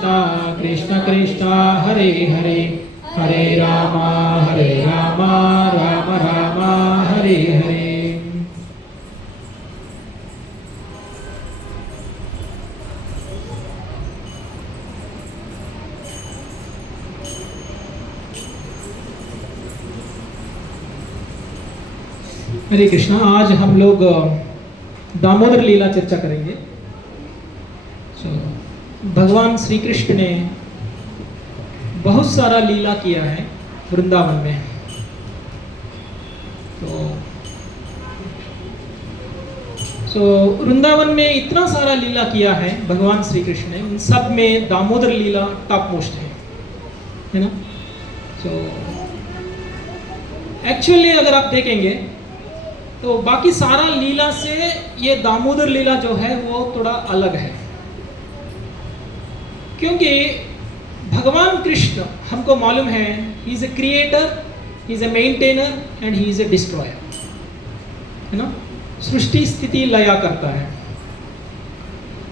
कृष्णा कृष्ण कृष्ण हरे हरे हरे राम राम राम हरे हरे। हरे कृष्णा। आज हम लोग दामोदर लीला चर्चा करेंगे। भगवान श्री कृष्ण ने बहुत सारा लीला किया है वृंदावन में। तो वृंदावन में इतना सारा लीला किया है भगवान श्री कृष्ण ने, उन सब में दामोदर लीला टॉप मोस्ट है ना। तो एक्चुअली अगर आप देखेंगे तो बाकी सारा लीला से ये दामोदर लीला जो है वो थोड़ा अलग है, क्योंकि भगवान कृष्ण हमको मालूम है ही is a creator, he is A maintainer and he is A destroyer, है ना। सृष्टि स्थिति लया करता है।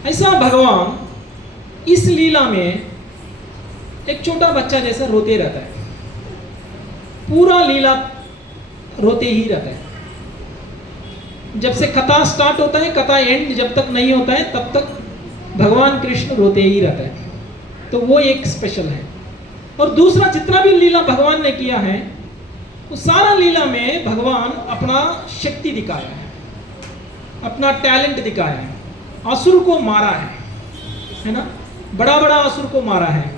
ऐसा भगवान इस लीला में एक छोटा बच्चा जैसा रोते रहता है, पूरा लीला रोते ही रहता है। जब से कथा स्टार्ट होता है, कथा एंड जब तक नहीं होता है तब तक भगवान कृष्ण रोते ही रहता है। तो वो एक स्पेशल है। और दूसरा जितना भी लीला भगवान ने किया है वो सारा लीला में भगवान अपना शक्ति दिखाया है, अपना टैलेंट दिखाया है, असुर को मारा है ना, बड़ा बड़ा असुर को मारा है।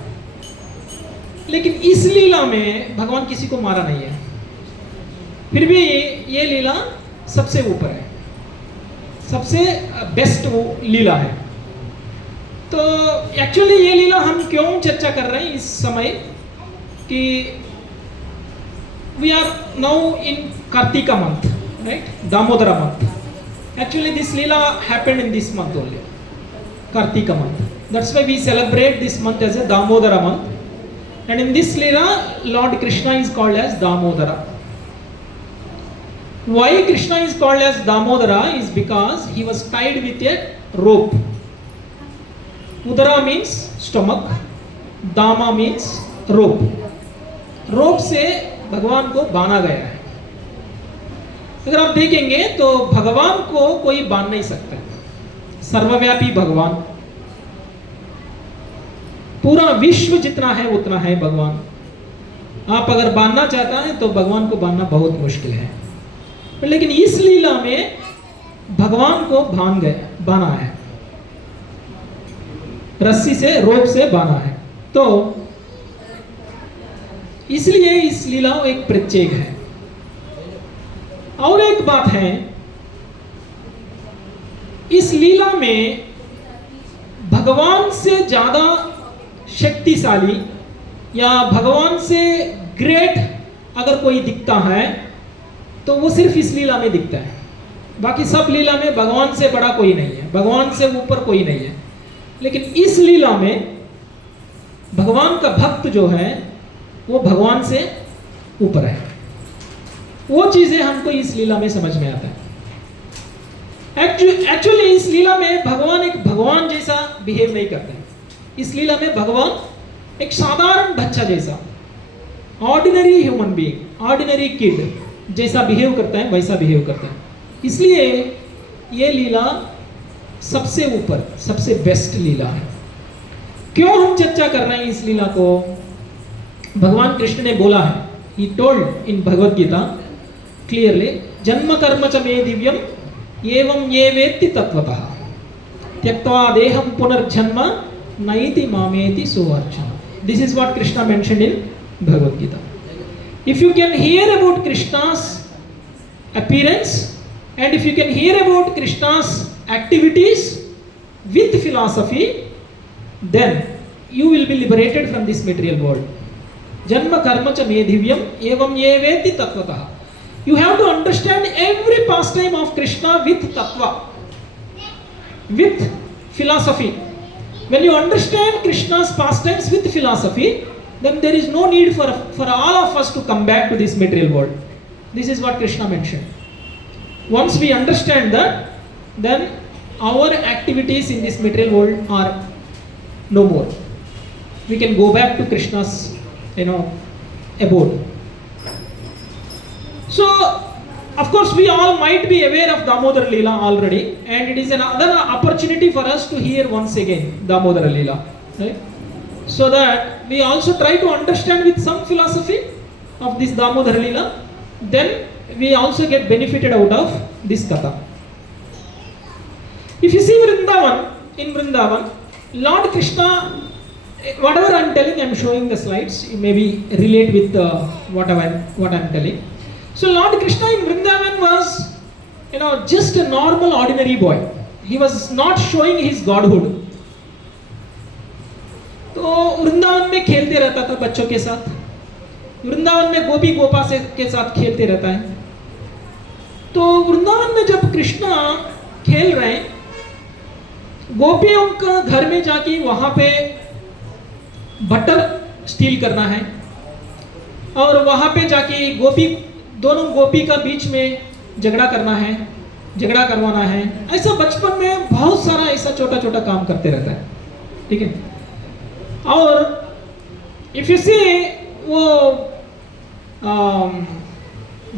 लेकिन इस लीला में भगवान किसी को मारा नहीं है, फिर भी ये लीला सबसे ऊपर है, सबसे बेस्ट वो लीला है। तो एक्चुअली ये लीला हम क्यों चर्चा कर रहे हैं इस समय कि we are now in Kartika month, right, Damodara month. Actually this lila happened in this month only, Kartika month. That's why we celebrate this month as a Damodara month, and in this lila Lord Krishna is called as Damodara. Why Krishna is called as Damodara is because he was tied with a rope. Udara means stomach, Dama means rope. रोप से भगवान को बांधा गया है। अगर आप देखेंगे तो भगवान को कोई बांध नहीं सकता, सर्वव्यापी भगवान, पूरा विश्व जितना है उतना है भगवान। आप अगर बांधना चाहता है तो भगवान को बांधना बहुत मुश्किल है, लेकिन इस लीला में भगवान को बांधा है, रस्सी से, रोप से बांधा है। तो इसलिए इस लीला एक प्रत्येक है। और एक बात है, इस लीला में भगवान से ज्यादा शक्तिशाली या भगवान से ग्रेट अगर कोई दिखता है तो वो सिर्फ इस लीला में दिखता है। बाकी सब लीला में भगवान से बड़ा कोई नहीं है, भगवान से ऊपर कोई नहीं है। लेकिन इस लीला में भगवान का भक्त जो है वो भगवान से ऊपर है। वो चीजें हमको इस लीला में समझ में आता है। एक्चुअली इस लीला में भगवान एक भगवान जैसा बिहेव नहीं करते हैं। इस लीला में भगवान एक साधारण बच्चा जैसा, ordinary human being, ordinary kid जैसा बिहेव करता है, वैसा बिहेव करता है। इसलिए ये लीला सबसे ऊपर, सबसे बेस्ट लीला है। क्यों हम चर्चा कर रहे हैं इस लीला को? भगवान कृष्ण ने बोला है, he told in Bhagavad Gita clearly, जन्म कर्म च मे दिव्यम एवं ये वेत्ति तत्वतः त्यक्त्वा देहं पुनर्जन्म नैति मामेति सुवर्चन. This is what Krishna mentioned in Bhagavad Gita. If you can hear about Krishna's appearance and if you can hear about Krishna's activities with philosophy, then you will be liberated from this material world. Janma karma cha me divyam evam ye veti tatvatah. You have to understand every pastime of Krishna with tattva, with philosophy. When you understand Krishna's pastimes with philosophy, then there is no need for all of us to come back to this material world. This is what Krishna mentioned. Once we understand that, then our activities in this material world are no more. we can go back to Krishna's, abode. So, of course, we all might be aware of Damodar Leela already, and it is another opportunity for us to hear once again Damodar Leela, right? So that we also try to understand with some philosophy of this Damodar Leela, then we also get benefited out of this katha. If you see in Vrindavan, Lord Krishna, whatever I am telling, I am showing the slides, you maybe relate with what I am telling. So Lord Krishna in Vrindavan was, just a normal ordinary boy. He was not showing his godhood. तो वृंदावन में खेलते रहता था बच्चों के साथ, वृंदावन में गोपी गोपा के साथ खेलते रहता है। तो वृंदावन में जब कृष्णा खेल रहे हैं, गोपियों का घर में जाके वहां पे बटर स्टील करना है और वहां पे जाके दोनों गोपी का बीच में झगड़ा करवाना है। ऐसा बचपन में बहुत सारा ऐसा छोटा छोटा काम करते रहता है, ठीक है। और इफ यू सी, वो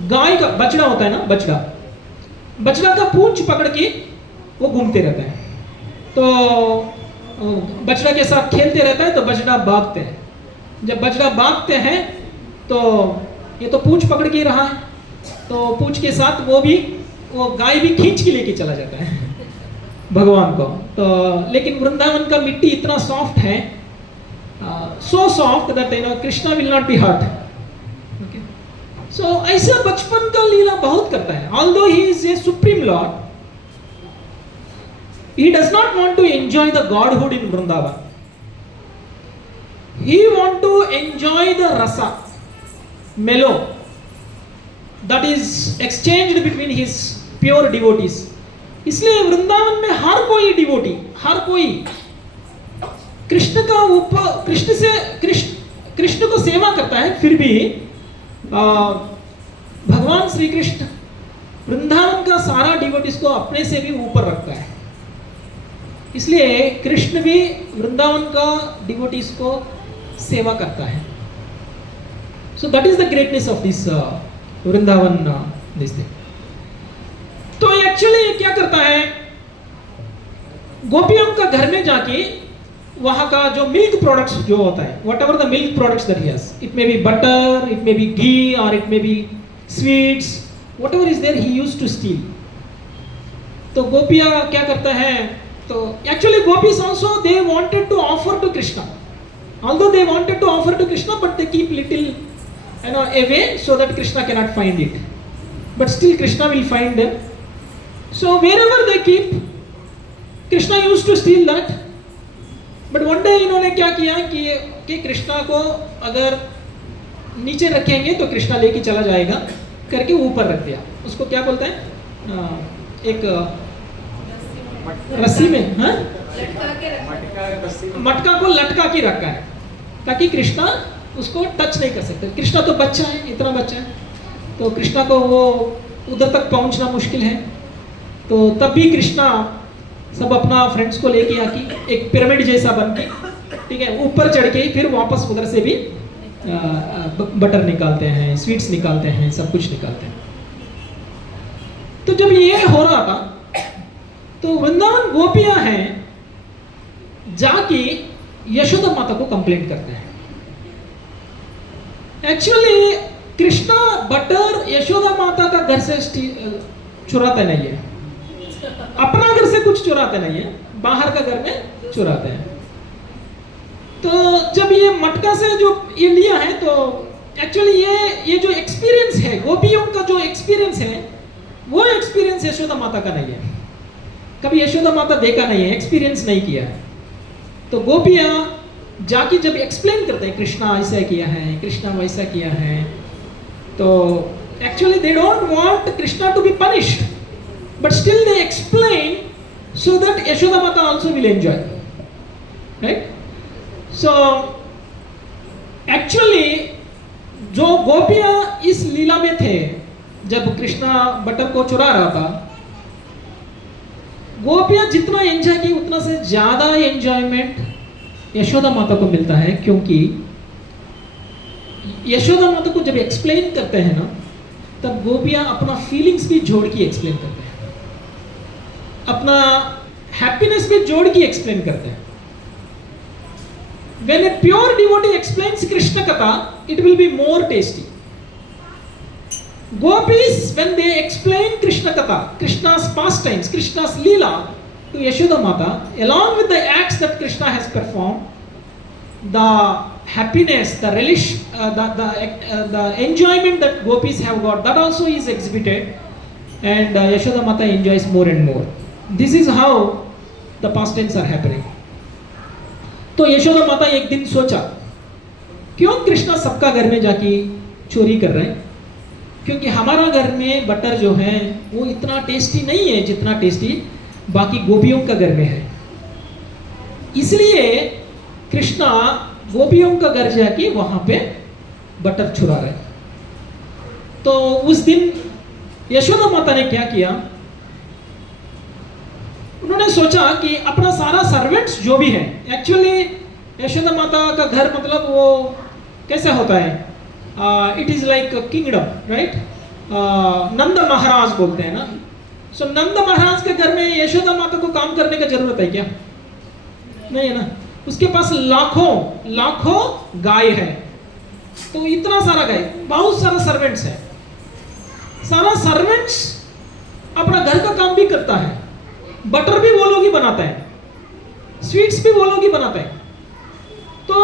गाय का बछड़ा होता है ना, बछड़ा का पूंछ पकड़ के वो घूमते रहता है। तो बछड़ा के साथ खेलते रहता है, तो बछड़ा भागते हैं। जब बछड़ा भागते हैं तो ये तो पूंछ पकड़ के रहा है, तो पूंछ के साथ वो गाय भी खींच के लेके चला जाता है भगवान को। तो लेकिन वृंदावन का मिट्टी इतना सॉफ्ट है, so soft that Krishna will not be hurt. So ऐसा बचपन का लीला बहुत करता है। Although he is a supreme lord, he does not want to enjoy the godhood in Vrindavan. He want to enjoy the rasa, mellow, that is exchanged between his pure devotees. इसलिए वृंदावन में हर कोई डिवोटी, हर कोई कृष्ण को सेवा करता है। फिर भी भगवान श्री कृष्ण वृंदावन का सारा डिवोटीज को अपने से भी ऊपर रखता है। इसलिए कृष्ण भी वृंदावन का डिवोटीज को सेवा करता है। So that is the greatness of this Vrindavan this thing. तो एक्चुअली क्या करता है, गोपियों का घर में जाके वहां का जो मिल्क प्रोडक्ट्स जो होता है, whatever the milk products that he has, it may be butter, it may be ghee, और it may be sweets, whatever is there, he used to steal. तो गोपियां क्या करता है, तो actually gopis also they wanted to offer to Krishna, although they wanted to offer to Krishna, but they keep little away so that Krishna cannot find it, but still Krishna will find them. So wherever they keep, Krishna used to steal that. But one day इन्होंने क्या किया कि कृष्णा को अगर नीचे रखेंगे तो कृष्णा लेके चला जाएगा करके ऊपर रख दिया। उसको क्या बोलते हैं, एक रस्सी में, हाँ, मटका को लटका के रखा है ताकि कृष्णा उसको टच नहीं कर सकते। कृष्णा तो बच्चा है, इतना बच्चा है, तो कृष्णा को वो उधर तक पहुंचना मुश्किल है। तो तब भी कृष्णा सब अपना फ्रेंड्स को लेके आके एक पिरामिड जैसा बन के, ठीक है, ऊपर चढ़ के फिर वापस उधर से भी बटर निकालते हैं, स्वीट्स निकालते हैं, सब कुछ निकालते हैं। तो जब ये हो रहा था तो वृंदावन गोपियां हैं जाके यशोदा माता को कंप्लेंट करते हैं। एक्चुअली कृष्णा बटर यशोदा माता का घर से चुराते नहीं है, अपना घर से कुछ चुराते नहीं है, बाहर का घर में चुराते हैं। तो जब ये मटका से जो ये लिया है, तो एक्चुअली ये जो एक्सपीरियंस है, गोपियों का जो एक्सपीरियंस है, वो एक्सपीरियंस यशोदा माता का नहीं है। कभी यशोदा माता देखा नहीं है, एक्सपीरियंस नहीं किया है। तो गोपियां जाके जब एक्सप्लेन करते हैं, कृष्णा ऐसा किया है, कृष्णा वैसा किया है, तो actually they don't want Krishna to be punished, but still they explain so that Yashoda Mata also will enjoy, right. So actually जो गोपियां इस लीला में थे, जब कृष्णा बटर को चुरा रहा था, गोपियां जितना एंजॉय की उतना से ज्यादा एंजॉयमेंट यशोदा माता को मिलता है, क्योंकि यशोदा माता को जब एक्सप्लेन करते हैं ना, तब गोपियां अपना फीलिंग्स भी जोड़ के एक्सप्लेन करते हैं, अपना हैप्पीनेस भी जोड़ के एक्सप्लेन करते हैं. When a pure devotee explains Krishna Katha, it will be more tasty. Gopis, when they explain Krishna Katha, Krishna's pastimes, Krishna's Leela to Yashoda Mata, along with the acts that Krishna has performed, the happiness, the relish, the enjoyment that Gopis have got, that also is exhibited, and Yashoda Mata enjoys more and more. This is how the pastimes are happening. तो यशोदा माता एक दिन सोचा, क्यों कृष्णा सबका घर में जाके चोरी कर रहे हैं, क्योंकि हमारा घर में बटर जो है वो इतना टेस्टी नहीं है जितना टेस्टी बाकी गोपियों का घर में है. इसलिए कृष्णा गोपियों का घर जाके वहां पे बटर चुरा रहे. तो उस दिन यशोदा माता ने क्या किया, उन्होंने सोचा कि अपना सारा सर्वेंट्स जो भी है, एक्चुअली यशोदा माता का घर मतलब वो कैसे होता है, it is like kingdom, right. Nand Maharaj बोलते हैं ना. सो नंद महाराज के घर में यशोदा माता को काम करने का जरूरत है क्या? नहीं है ना. उसके पास लाखों गाय है, तो इतना सारा गाय, बहुत सारा सर्वेंट्स है. सारा सर्वेंट्स अपना घर का काम भी करता है, बटर भी वो लोग ही बनाता है, स्वीट्स भी वो लोग ही बनाते हैं. तो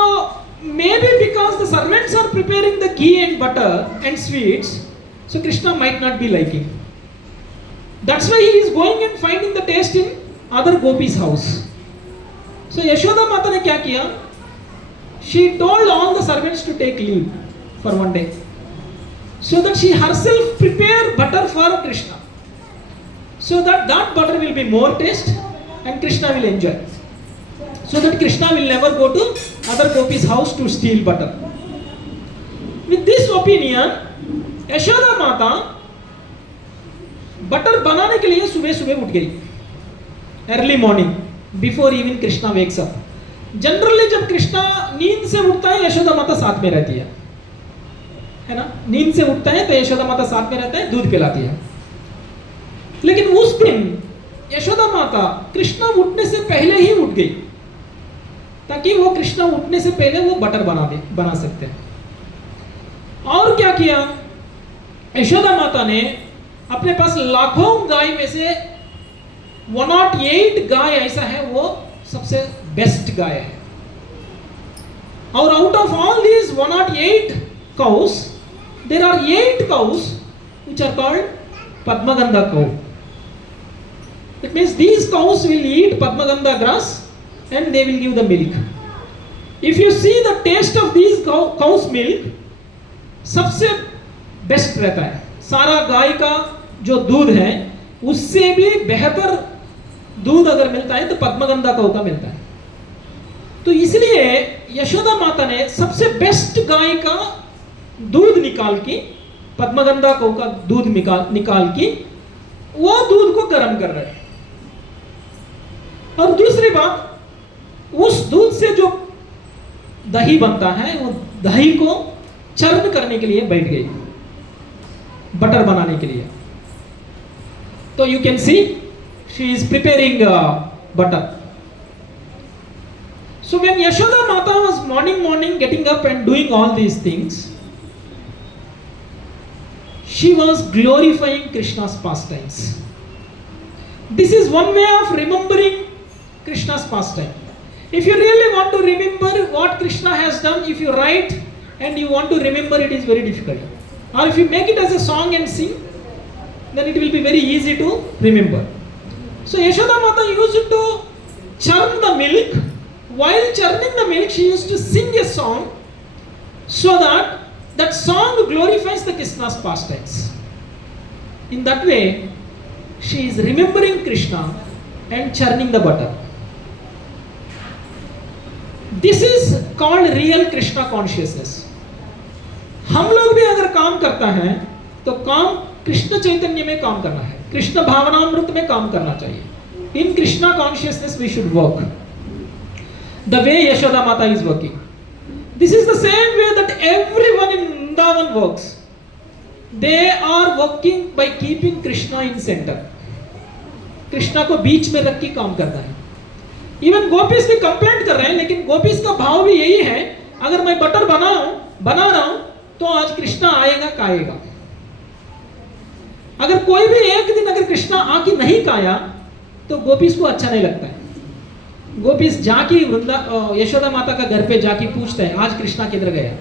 maybe because the servants are preparing the ghee and butter and sweets, so Krishna might not be liking. That's why he is going and finding the taste in other gopis house. So Yashoda Mata ने क्या किया, she told all the servants to take leave for one day, so that she herself prepare butter for Krishna, so that butter will be more taste and Krishna will enjoy, so that Krishna will never go to other gopis house to steal butter. With this opinion, Yashoda माता butter बनाने के लिए सुबह सुबह उठ गई, early morning, before even Krishna wakes up. Generally जब कृष्णा नींद से उठता है, यशोदा माता साथ में रहती है ना. नींद से उठता है तो यशोदा माता साथ में रहता है, दूध पिलाती है. लेकिन उस दिन यशोदा माता कृष्णा उठने से पहले ही उठ गई, ताकि वो कृष्णा उठने से पहले वो बटर बना सकते हैं. और क्या किया, यशोदा माता ने अपने पास लाखों गाय में से 108 गाय ऐसा है वो सबसे बेस्ट गाय है. और out of all these 108 cows, there are 8 cows which are called Padmagandha cow. It means these cows will eat Padmagandha grass and they will give the milk. If you see the taste of these cows milk, सबसे best रहता है. सारा गाय का जो दूध है उससे भी बेहतर दूध अगर मिलता है तो पद्मगंधा कौ का मिलता है. तो इसलिए यशोदा माता ने सबसे बेस्ट गाय का दूध निकाल के, पद्मगंधा कौ का दूध निकाल के वो दूध को गर्म कर रहे हैं. और दूसरी बात, उस दूध से जो दही बनता है वो दही को चर्न करने के लिए बैठ गई, बटर बनाने के लिए. तो you can see she is preparing butter. So when Yashoda Mata was morning getting up and doing all these things, she was glorifying Krishna's pastimes. This is one way of remembering Krishna's pastime. If you really want to remember what Krishna has done, if you write and you want to remember, it is very difficult. Or if you make it as a song and sing, then it will be very easy to remember. So Yashoda Mata used to churn the milk. While churning the milk, she used to sing a song, so that song glorifies the Krishna's pastimes. In that way, she is remembering Krishna and churning the butter. This is called real Krishna consciousness. हम लोग भी अगर काम करता है तो काम कृष्ण चैतन्य में काम करना है, कृष्ण भावनामृत में काम करना चाहिए. In Krishna consciousness we should work. the way Yashoda Mata is working. This is the same way that everyone in Vrindavan works. They are working by keeping Krishna in center. Krishna को बीच में रख के काम करता है. इवन गोपीस भी complaint कर रहे हैं, लेकिन गोपीस का भाव भी यही है, अगर मैं बटर बना रहा हूं तो आज कृष्णा आएगा खाएगा. अगर कोई भी एक दिन अगर कृष्णा आके नहीं खाया तो गोपीस को अच्छा नहीं लगता है. गोपीस जाके यशोदा माता का घर पे जाके पूछते हैं, आज कृष्णा किधर गया,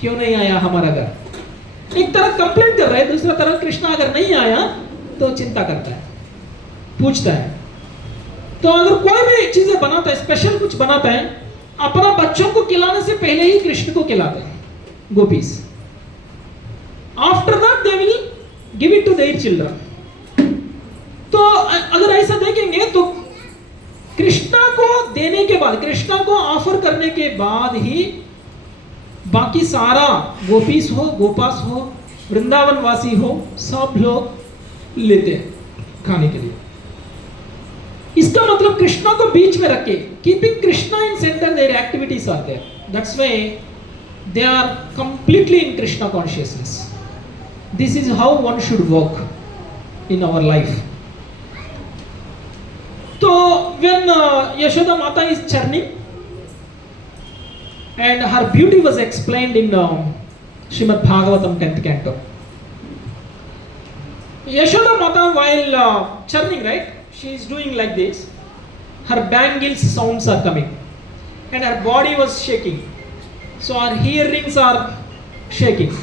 क्यों नहीं आया हमारा घर. एक तरफ कंप्लेंट कर रहे हैं, दूसरा तरफ कृष्णा अगर नहीं आया तो चिंता करता है, पूछता है. तो अगर कोई भी चीजें बनाता है, स्पेशल कुछ बनाता है, अपना बच्चों को खिलाने से पहले ही कृष्ण को खिलाते हैं gopis. After that they will give it to their children. तो अगर ऐसा देखेंगे तो कृष्णा को देने के बाद, कृष्णा को ऑफर करने के बाद ही बाकी सारा गोपीस हो, गोपास हो, वृंदावन वासी हो, सब लोग लेते हैं खाने के लिए. इसका मतलब कृष्णा को बीच में रखे, keeping Krishna in centre, their activities are there. That's why they are completely in Krishna consciousness. This is how one should work in our life. So when Yashoda Mata is churning and her beauty was explained in Srimad Bhagavatam 10th canto. Yashoda Mata while churning, right, she is doing like this. Her bangles sounds are coming and her body was shaking. So her earrings are shaking.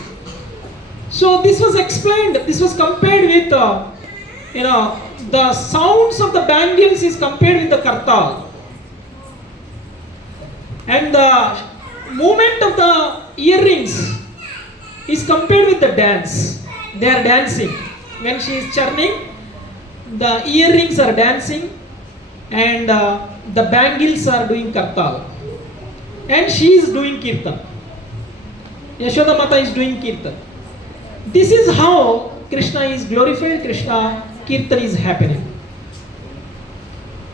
So this was explained, this was compared with the sounds of the bangles is compared with the kartal, and the movement of the earrings is compared with the dance. They are dancing when she is churning. The earrings are dancing and the bangles are doing kartal, and she is doing kirtan. Yashoda Mata is doing kirtan. This is how Krishna is glorified, Krishna Kirtan is happening.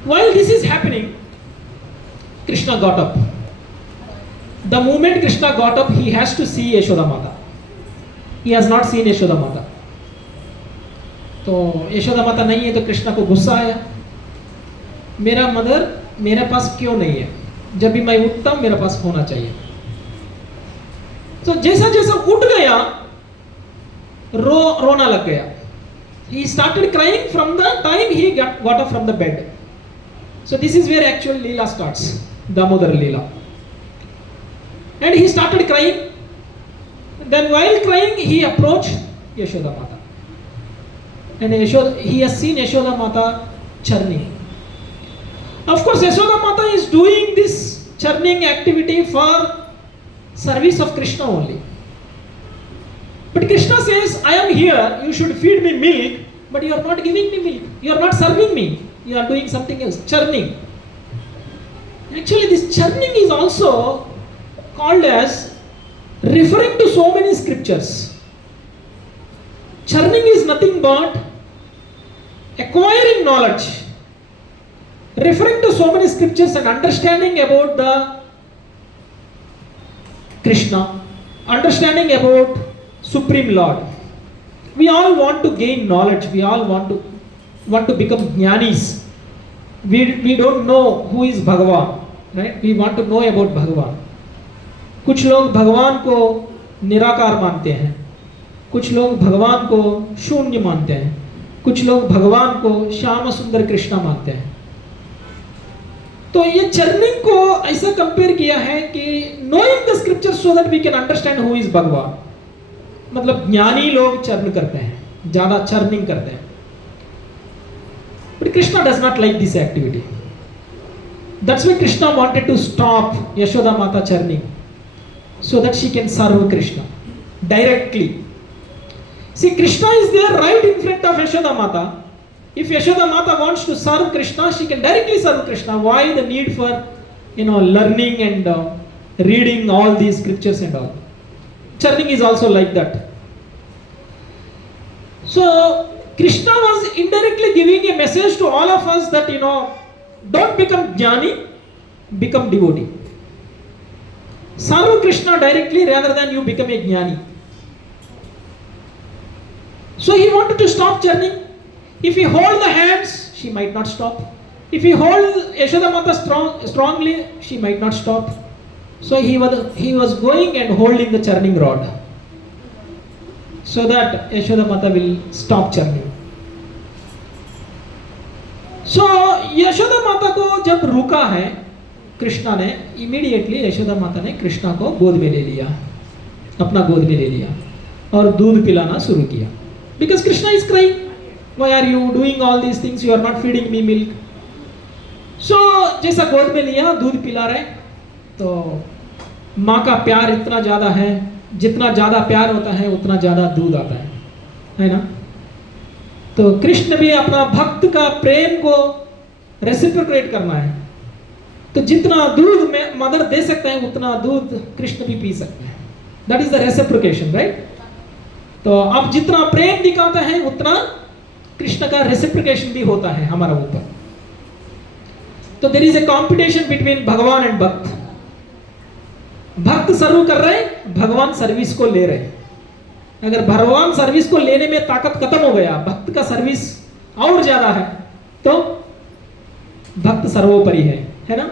While this is happening, Krishna got up. The moment Krishna got up, he has to see Yashoda Mata. He has not seen Yashoda Mata. तो यशोदा माता नहीं है तो कृष्णा को गुस्सा आया, मेरा mother मेरे पास क्यों नहीं है, जब भी मैं उठता हूं मेरे पास होना चाहिए. तो जैसा जैसा उठ गया रोना लग गया. He started crying from the time he got up from the bed. So this is where actual Leela starts, Damodar Leela. And he started crying. Then while crying, he approached Yashoda Mata. And he has seen Yashoda Mata churning. Of course, Yashoda Mata is doing this churning activity for service of Krishna only. But Krishna says, I am here, you should feed me milk, but you are not giving me milk. You are not serving me. You are doing something else, churning. Actually, this churning is also called as referring to so many scriptures. Churning is nothing but acquiring knowledge, referring to so many scriptures and understanding about the Krishna, understanding about Supreme Lord. We all want to gain knowledge. We all want to become jnanis. We don't know who is Bhagavan, right? We want to know about Bhagavan. कुछ लोग भगवान को निराकार मानते हैं, कुछ लोग भगवान को शून्य मानते हैं, कुछ लोग भगवान को श्याम सुंदर कृष्णा मानते हैं. तो ये चर्निंग को ऐसा कंपेयर किया है कि knowing the scripture so that we can understand who is Bhagavan. मतलब ज्ञानी लोग चरण करते हैं, ज्यादा चर्निंग करते हैं. But Krishna does not like this activity. That's why Krishna wanted to stop Yashoda Mata churning, so that she can serve Krishna directly. See, Krishna is there right in front of Yashoda Mata. If Yashoda Mata wants to serve Krishna, she can directly serve Krishna. Why the need for learning and reading all these scriptures and all? Churning is also like that. So Krishna was indirectly giving a message to all of us that don't become jnani, become devotee. serve Krishna directly rather than you become a jnani. So he wanted to stop churning. If he hold the hands, she might not stop. If he hold Yashoda Mata strongly, she might not stop. So he was going and holding the churning rod, so that Yashoda Mata will stop churning. So Yashoda माता को जब रुका है कृष्णा ने, immediately Yashoda Mata ने कृष्णा को गोद में ले लिया, अपना गोद में ले लिया और दूध पिलाना शुरू किया. Because Krishna is crying, why are you doing all these things, you are not feeding me milk. So जैसा गोद में लिया, दूध पिला रहे, तो माँ का प्यार इतना ज़्यादा है, जितना ज़्यादा प्यार होता है उतना ज़्यादा दूध आता है ना. तो कृष्ण भी अपना भक्त का प्रेम को रेसिप्रोकेट करना है, तो जितना दूध में मदर दे सकते हैं उतना दूध कृष्ण भी पी सकते हैं. That is the reciprocation, right. तो अब जितना प्रेम दिखाते हैं उतना कृष्ण का रेसिप्रोकेशन भी होता है हमारा ऊपर. तो there is a competition between bhagwan and bhakt. भक्त सर्व कर रहे, भगवान सर्विस को ले रहे. अगर भगवान सर्विस को लेने में ताकत खत्म हो गया, भक्त का सर्विस और ज्यादा है, तो भक्त सर्वोपरि है ना.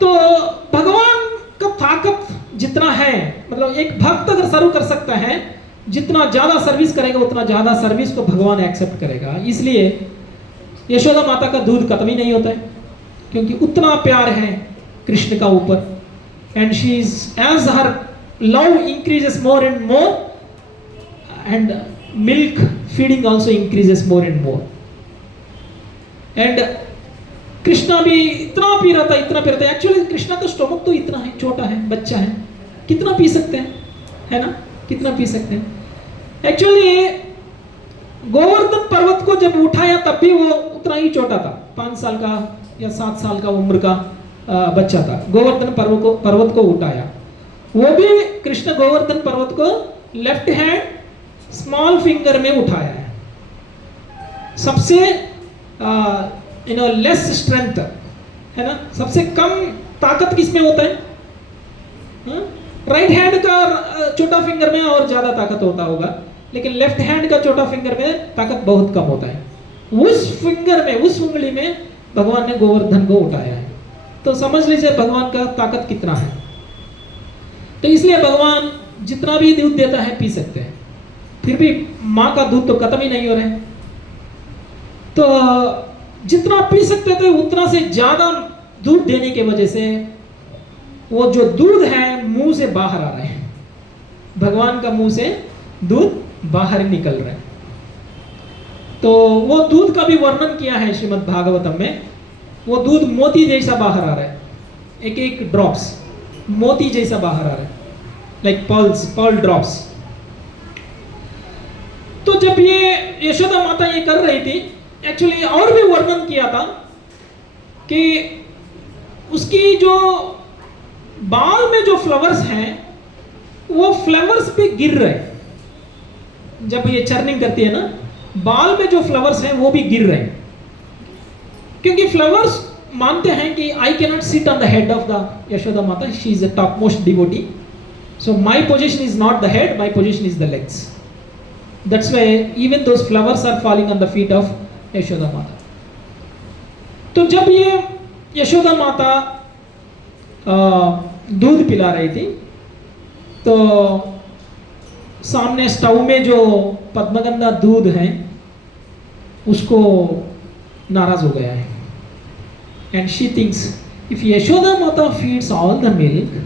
तो भगवान का ताकत जितना है, मतलब एक भक्त अगर सर्व कर सकता है, जितना ज्यादा सर्विस करेगा उतना ज्यादा सर्विस को भगवान एक्सेप्ट करेगा. इसलिए यशोदा माता का दूध खत्म ही नहीं होता है, क्योंकि उतना प्यार है कृष्ण का ऊपर. And she is as her love increases more and more, and milk feeding also increases more and more. And Krishna भी इतना पी रहा था. एक्चुअली कृष्णा का स्टोमक तो इतना है, छोटा है, बच्चा है, कितना पी सकते हैं, है ना, कितना पी सकते हैं. एक्चुअली गोवर्धन पर्वत को जब उठाया तब भी वो उतना ही छोटा था, 5 साल का या 7 साल का उम्र का बच्चा था. गोवर्धन पर्वत को उठाया, वो भी कृष्ण गोवर्धन पर्वत को लेफ्ट हैंड स्मॉल फिंगर में उठाया है. सबसे लेस स्ट्रेंथ है ना, सबसे कम ताकत किसमें होता है, राइट हैंड का छोटा फिंगर में और ज्यादा ताकत होता होगा, लेकिन लेफ्ट हैंड का छोटा फिंगर में ताकत बहुत कम होता है. उस फिंगर में, उस उंगली में भगवान ने गोवर्धन को उठाया है. तो समझ लीजिए भगवान का ताकत कितना है. तो इसलिए भगवान जितना भी दूध देता है पी सकते हैं. फिर भी माँ का दूध तो खत्म ही नहीं हो रहा है. तो जितना पी सकते थे उतना से ज्यादा दूध देने के वजह से वो जो दूध है मुंह से बाहर आ रहे हैं. भगवान का मुंह से दूध बाहर निकल रहा है. तो वो दूध का भी वर्णन किया है श्रीमद् भागवतम में. वो दूध मोती जैसा बाहर आ रहा है, एक एक ड्रॉप्स मोती जैसा बाहर आ रहा है, लाइक पर्ल ड्रॉप्स. तो जब ये यशोदा माता ये कर रही थी, एक्चुअली और भी वर्णन किया था कि उसकी जो बाल में जो फ्लावर्स हैं वो फ्लावर्स पे गिर रहे. जब ये चर्निंग करती है ना, बाल में जो फ्लावर्स हैं वो भी गिर रहे, क्योंकि फ्लावर्स मानते हैं कि I can not sit on the head of the Yashoda Mata, she is the top most devotee, so my position is not the head, my position is the legs. That's why even those flowers are falling on the feet of Yashoda Mata. तो जब ये यशोदा माता दूध पिला रही थी, तो सामने स्टोव में जो पद्मगंधा दूध है उसको नाराज हो गया है. And she thinks, if Yashoda Mata feeds all the milk,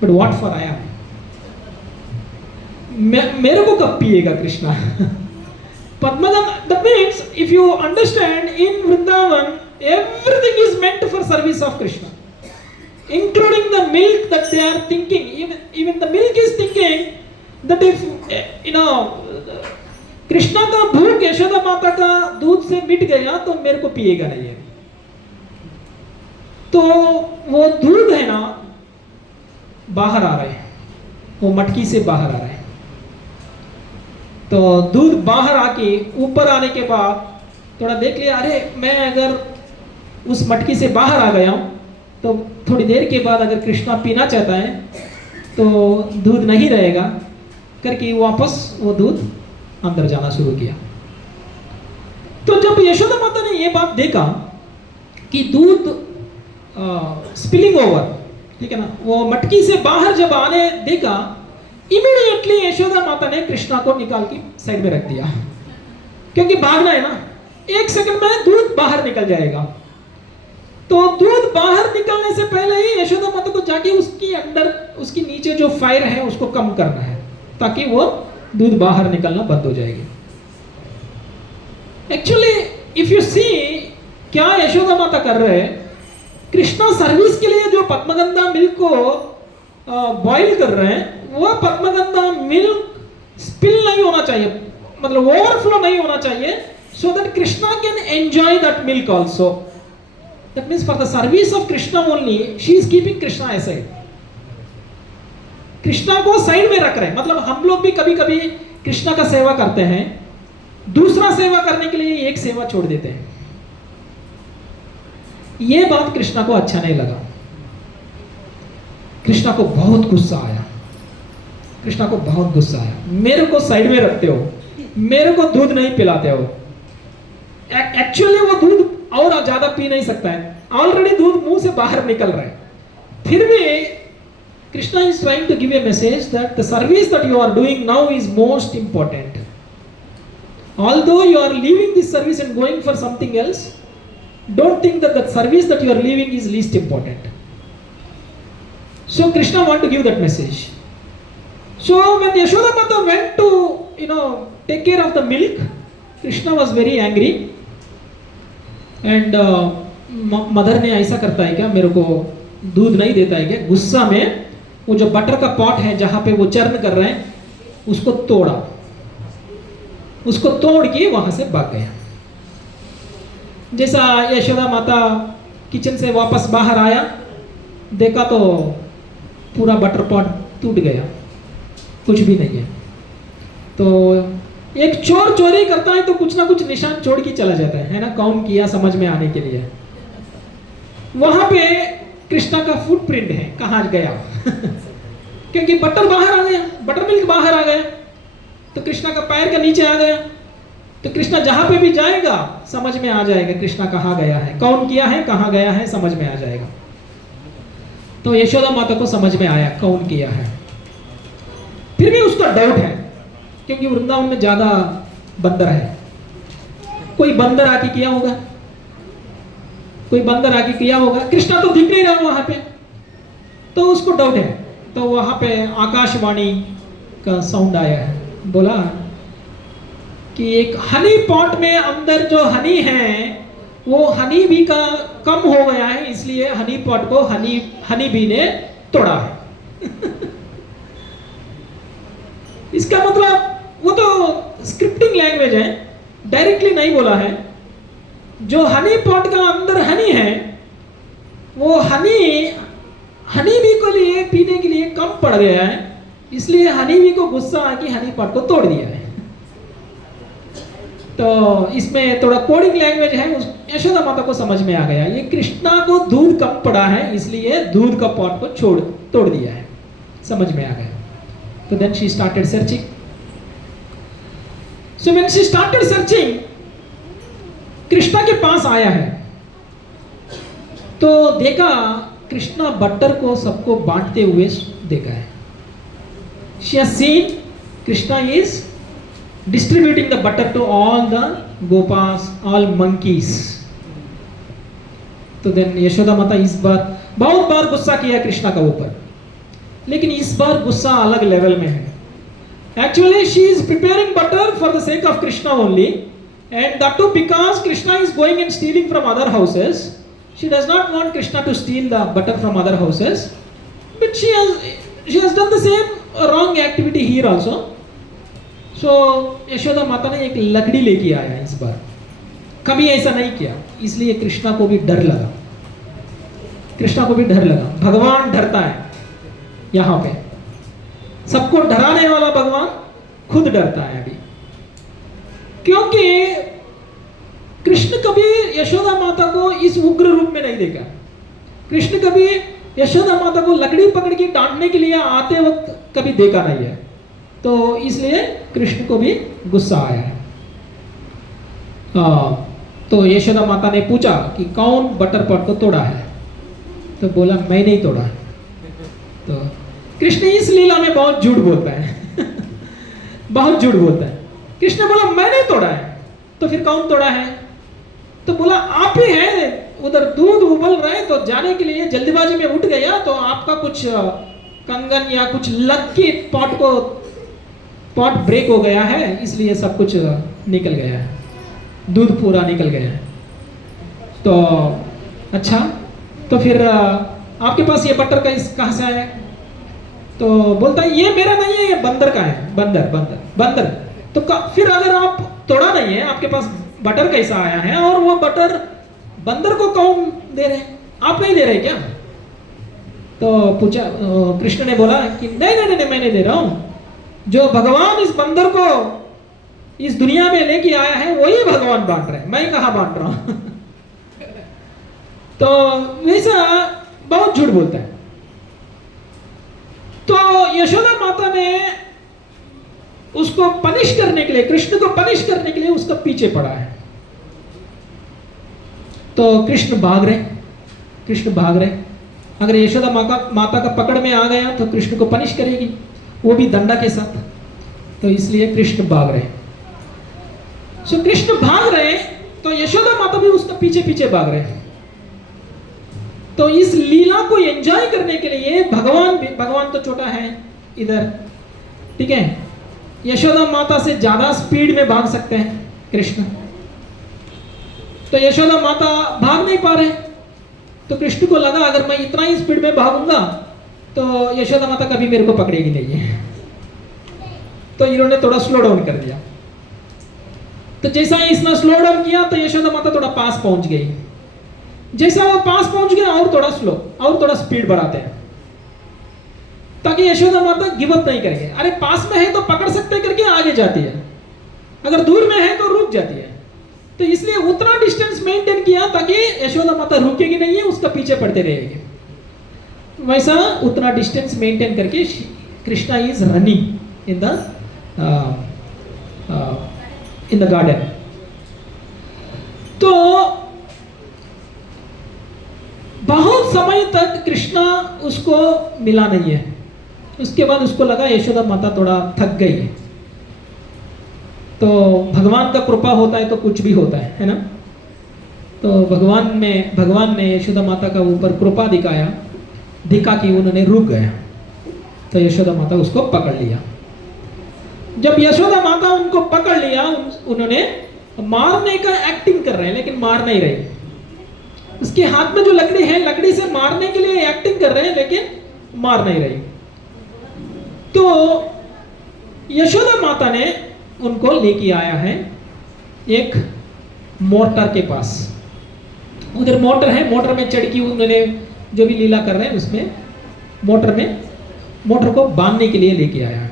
but what for I am? मेरे को कब पिएगा Krishna? Padmagam, that means if you understand, in Vrindavan everything is meant for service of Krishna, including the milk that they are thinking. Even the milk is thinking that if Krishna का भूख यशोदा माता का दूध से मिट गया तो मेरे को पिएगा नहीं है. तो वो दूध है ना बाहर आ रहे हैं, वो मटकी से बाहर आ रहे हैं. तो दूध बाहर आके ऊपर आने के बाद थोड़ा देख लिया, अरे मैं अगर उस मटकी से बाहर आ गया हूं तो थोड़ी देर के बाद अगर कृष्णा पीना चाहता है तो दूध नहीं रहेगा करके वापस वो दूध अंदर जाना शुरू किया। तो जब यशोदा माता ने ये बात देखा कि दूध स्पिलिंग ओवर, ठीक है ना, वो मटकी से बाहर जब आने देखा, इमीडिएटली यशोदा माता ने कृष्णा को निकाल के साइड में रख दिया, क्योंकि भागना है ना, 1 सेकंड में दूध बाहर निकल जाएगा। तो दूध बाहर निकलने से पहले ही यशोदा माता को जाके उसकी अंदर, उसकी नीचे जो फायर है उसको कम करना है, ताकि वो दूध बाहर निकलना बंद हो जाएगी। एक्चुअली इफ यू सी, क्या यशोदा माता कर रहे हैं, कृष्णा सर्विस के लिए जो पद्मगंधा मिल्क को बॉईल कर रहे हैं, वो पद्मगंधा मिल्क स्पिल नहीं होना चाहिए, मतलब ओवरफ्लो नहीं होना चाहिए, so that Krishna can enjoy that milk also. That means for the service of Krishna only, she is keeping Krishna aside. Krishna को साइड में रख रहे हैं। मतलब हम लोग भी कभी कभी कृष्णा का सेवा करते हैं, दूसरा सेवा करने के लिए एक सेवा छोड़ देते हैं। ये बात कृष्णा को अच्छा नहीं लगा। कृष्णा को बहुत गुस्सा आया, कृष्णा को बहुत गुस्सा आया। मेरे को साइड में रखते हो, मेरे को दूध नहीं पिलाते हो। एक्चुअली वो दूध और ज्यादा पी नहीं सकता है, ऑलरेडी दूध मुंह से बाहर निकल रहा है। फिर भी Krishna is trying to give a message that the service that you are doing now is most important. Although you are leaving this service and going for something else, don't think that the service that you are leaving is least important. So Krishna want to give that message. So when Yashoda Mata went to, take care of the milk, Krishna was very angry and mother ने ऐसा करता है क्या, मेरे को दूध नहीं देता है क्या? गुस्सा में वो जो बटर का पॉट है जहाँ पे वो चर्न कर रहे हैं उसको तोड़ा, उसको तोड़ के वहां से भाग गया। जैसा यशोदा माता किचन से वापस बाहर आया, देखा तो पूरा बटर पॉट टूट गया, कुछ भी नहीं है। तो एक चोर चोरी करता है तो कुछ ना कुछ निशान छोड़ के चला जाता है ना, कौन किया समझ में आने के लिए। वहां पे कृष्णा का फुटप्रिंट है, कहाँ गया क्योंकि बटर बाहर आ गया, बटर मिल्क बाहर आ गया, तो कृष्णा का पैर के नीचे आ गया। तो कृष्णा जहां पे भी जाएगा समझ में आ जाएगा कृष्णा कहाँ गया है, कौन किया है, कहाँ गया है, समझ में आ जाएगा। तो यशोदा माता को समझ में आया कौन किया है। फिर भी उसका डाउट है, क्योंकि वृंदावन में ज्यादा बंदर है। कोई बंदर आके किया होगा, कोई बंदर आके किया होगा, कृष्णा तो दिख नहीं रहा वहां पे, तो उसको डाउट है। तो वहां पे आकाशवाणी का साउंड आया है, बोला कि एक हनी पॉट में अंदर जो हनी है वो हनी भी का कम हो गया है, इसलिए हनी पॉट को हनी बी ने तोड़ा है इसका मतलब वो तो स्क्रिप्टिंग लैंग्वेज है, डायरेक्टली नहीं बोला है। जो हनी पॉट का अंदर हनी है वो हनी बी को लिए पीने के लिए कम पड़ गया है, इसलिए हनी बी को गुस्सा आके हनी पॉट को तोड़ दिया है। तो इसमें थोड़ा कोडिंग लैंग्वेज है, यशोदा माता को समझ में आ गया ये कृष्णा को दूध कम पड़ा है, इसलिए दूध का पॉट को तोड़ दिया है, समझ में आ गया। So then she started searching. So when she started searching, Krishna के पास आया है, तो देखा कृष्णा बटर को सबको बांटते हुए देखा है। She has seen Krishna is distributing the butter to all the gopas, all monkeys. तो then यशोदा माता इस बार बहुत बार गुस्सा किया कृष्णा का ऊपर, लेकिन इस बार गुस्सा अलग लेवल में है। Actually she is preparing butter for the sake of Krishna only, and that too because Krishna is going and stealing from other houses. She does not want Krishna to steal the butter from other houses, but she has done the same wrong activity here also. So Yashoda Mata ने एक लकड़ी लेके आया इस बार, कभी ऐसा नहीं किया, इसलिए कृष्णा को भी डर लगा, कृष्णा को भी डर लगा। भगवान डरता है, यहां पे सबको डराने वाला भगवान खुद डरता है अभी, क्योंकि कृष्ण कभी यशोदा माता को इस उग्र रूप में नहीं देखा। कृष्ण कभी यशोदा माता को लकड़ी पकड़ के डांटने के लिए आते वक्त कभी देखा नहीं है, तो इसलिए कृष्ण को भी गुस्सा आया है। तो यशोदा माता ने पूछा कि कौन बटर पॉट को तोड़ा है, तो बोला मैं नहीं तोड़ा। तो कृष्ण इस लीला में बहुत झूठ बोलता है बहुत झूठ बोलता है। कृष्ण ने बोला मैंने तोड़ा है, तो फिर कौन तोड़ा है? तो बोला आप ही हैं, उधर दूध उबल रहा है तो जाने के लिए जल्दीबाजी में उठ गया, तो आपका कुछ कंगन या कुछ लग के पॉट ब्रेक हो गया है, इसलिए सब कुछ निकल गया है, दूध पूरा निकल गया है। तो अच्छा, तो फिर आपके पास ये बटर कहाँ से आया? तो बोलता है ये मेरा नहीं है, ये बंदर का है, बंदर। तो फिर अगर आप तोड़ा नहीं है, आपके पास बटर कैसा आया है? और वो बटर बंदर को कौन दे रहे हैं? आप नहीं दे रहे क्या? तो पूछा, कृष्ण ने बोला कि नहीं मैं नहीं दे रहा हूं, जो भगवान इस बंदर को इस दुनिया में लेके आया है वही भगवान बांट रहे हैं, मैं कहां बांट रहा हूं तो वैसा बहुत झूठ बोलता है। तो यशोदा माता ने उसको पनिश करने के लिए, कृष्ण को पनिश करने के लिए उसका पीछे पड़ा है। तो कृष्ण भाग रहे। अगर यशोदा माता का पकड़ में आ गया तो कृष्ण को पनिश करेगी, वो भी दंडा के साथ। तो इसलिए कृष्ण भाग रहे। सो कृष्ण भाग रहे, तो यशोदा माता भी उसका पीछे भाग रहे। तो इस लीला को एंजॉय करने के लिए भगवान तो छोटा है इधर, ठीक है, यशोदा माता से ज्यादा स्पीड में भाग सकते हैं कृष्ण। तो यशोदा माता भाग नहीं पा रहे, तो कृष्ण को लगा अगर मैं इतना ही स्पीड में भागूंगा तो यशोदा माता कभी मेरे को पकड़ेगी नहीं है। तो इन्होंने थोड़ा स्लो डाउन कर दिया। तो जैसा इसने स्लो डाउन किया तो यशोदा माता थोड़ा पास पहुंच गई। जैसा वो पास पहुंच गया और थोड़ा स्लो, और थोड़ा स्पीड बढ़ाते हैं ताकि यशोदा माता गिव अप नहीं करेंगे। अरे पास में है तो पकड़ सकते करके आगे जाती है, अगर दूर में है तो रुक जाती है। तो इसलिए उतना डिस्टेंस मेंटेन किया ताकि यशोदा माता रुकेगी नहीं है, उसका पीछे पड़ते रहेगी। वैसा उतना डिस्टेंस मेंटेन करके Krishna is running in the garden. तो बहुत समय तक कृष्णा उसको मिला नहीं है। उसके बाद उसको लगा यशोदा माता थोड़ा थक गई है। तो भगवान का कृपा होता है तो कुछ भी होता है ना। तो भगवान ने यशोदा माता का ऊपर कृपा दिखा कि उन्होंने रुक गया। तो यशोदा माता उसको पकड़ लिया। जब यशोदा माता उनको पकड़ लिया, उन्होंने मारने का एक्टिंग कर रहे हैं लेकिन मार नहीं रहे। उसके हाथ में जो लकड़ी है, लकड़ी से मारने के लिए एक्टिंग कर रहे हैं लेकिन मार नहीं रही। तो यशोदा माता ने उनको लेके आया है एक मोटर के पास। उधर मोटर है, मोटर में चढ़ के उन्होंने जो भी लीला कर रहे हैं उसमें मोटर को बांधने के लिए लेके आया है।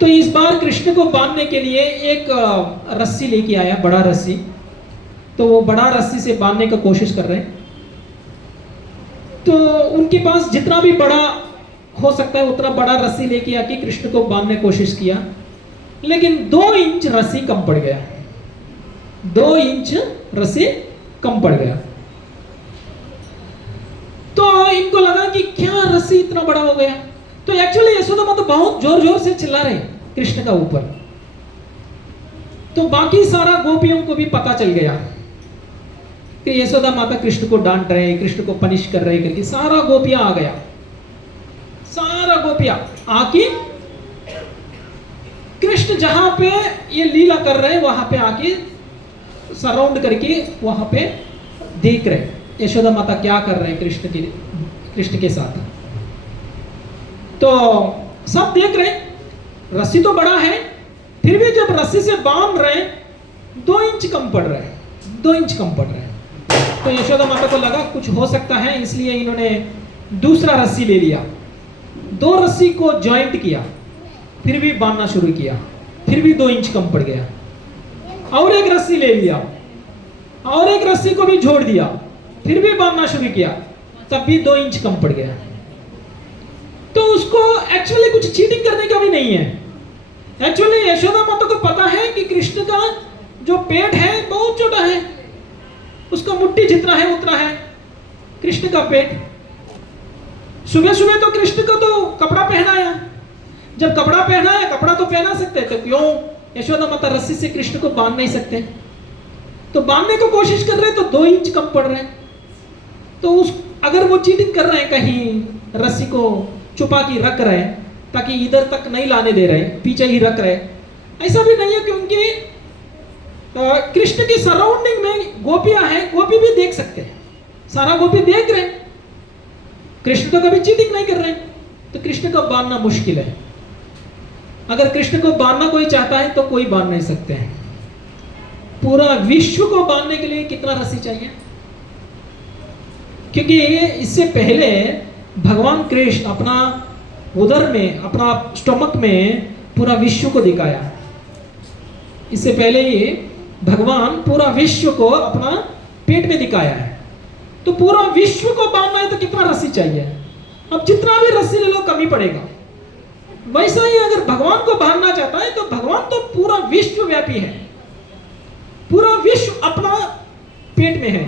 तो इस बार कृष्ण को बांधने के लिए एक रस्सी लेके आया, बड़ा रस्सी। तो वो बड़ा रस्सी से बांधने का कोशिश कर रहे हैं। तो उनके पास जितना भी बड़ा हो सकता है उतना बड़ा रस्सी लेके आके कृष्ण को बांधने की कोशिश किया, लेकिन 2 इंच रस्सी कम पड़ गया। 2 इंच रस्सी कम पड़ गया। तो इनको लगा कि क्या रस्सी इतना बड़ा हो गया। तो एक्चुअली यशोदा माता बहुत जोर जोर से चिल्ला रहे कृष्ण का ऊपर। तो बाकी सारा गोपियों को भी पता चल गया कि यशोदा माता कृष्ण को डांट रहे, कृष्ण को पनिश कर रहे करके। सारा गोपियां आ गया, सारा गोपियां आके कृष्ण जहां पे ये लीला कर रहे वहां पे आके सराउंड करके वहां पे देख रहे यशोदा माता क्या कर रहे हैं कृष्ण के साथ। तो सब देख रहे, रस्सी तो बड़ा है, फिर भी जब रस्सी से बांध रहे 2 इंच कम पड़ रहे हैं, 2 इंच कम पड़ रहे हैं। तो यशोदा माता को लगा कुछ हो सकता है, इसलिए इन्होंने दूसरा रस्सी ले लिया, 2 रस्सी को जॉइंट किया, फिर भी बांधना शुरू किया, फिर भी 2 इंच कम पड़ गया। और एक रस्सी ले लिया और एक रस्सी को भी जोड़ दिया, फिर भी बांधना शुरू किया, तब भी 2 इंच कम पड़ गया। तो उसको एक्चुअली कुछ चीटिंग करने का भी नहीं है। एक्चुअली यशोदा माता को पता है कि कृष्ण का जो पेट है बहुत छोटा है, उसका मुट्ठी जितना है उतना है कृष्ण का पेट। सुबह सुबह तो कृष्ण को तो कपड़ा पहनाया, जब कपड़ा पहनाया, कपड़ा तो पहना सकते, तो क्यों यशोदा माता रस्सी से कृष्ण को बांध नहीं सकते? तो बांधने को कोशिश कर रहे तो 2 इंच कम पड़ रहे हैं। तो उस अगर वो चीटिंग कर रहे हैं, कहीं रस्सी को छुपा के रख रहे हैं ताकि इधर तक नहीं लाने दे रहे, पीछे ही रख रहे, ऐसा भी नहीं है, क्योंकि कृष्ण की सराउंडिंग में गोपियां हैं, गोपी भी देख सकते हैं, सारा गोपी देख रहे हैं, कृष्ण तो कभी चीटिंग नहीं कर रहे हैं। तो कृष्ण को बांधना मुश्किल है। अगर कृष्ण को बांधना कोई चाहता है तो कोई बांध नहीं सकते हैं। पूरा विश्व को बांधने के लिए कितना रस्सी चाहिए? क्योंकि इससे पहले भगवान कृष्ण अपना उदर में, अपना स्टमक में पूरा विश्व को दिखाया। इससे पहले ही भगवान पूरा विश्व को अपना पेट में दिखाया है। तो पूरा विश्व को बांधना है तो कितना रस्सी चाहिए? अब जितना भी रस्सी ले लो कमी पड़ेगा। वैसा ही अगर भगवान को बांधना चाहता है तो भगवान तो पूरा विश्व व्यापी है, पूरा विश्व अपना पेट में है,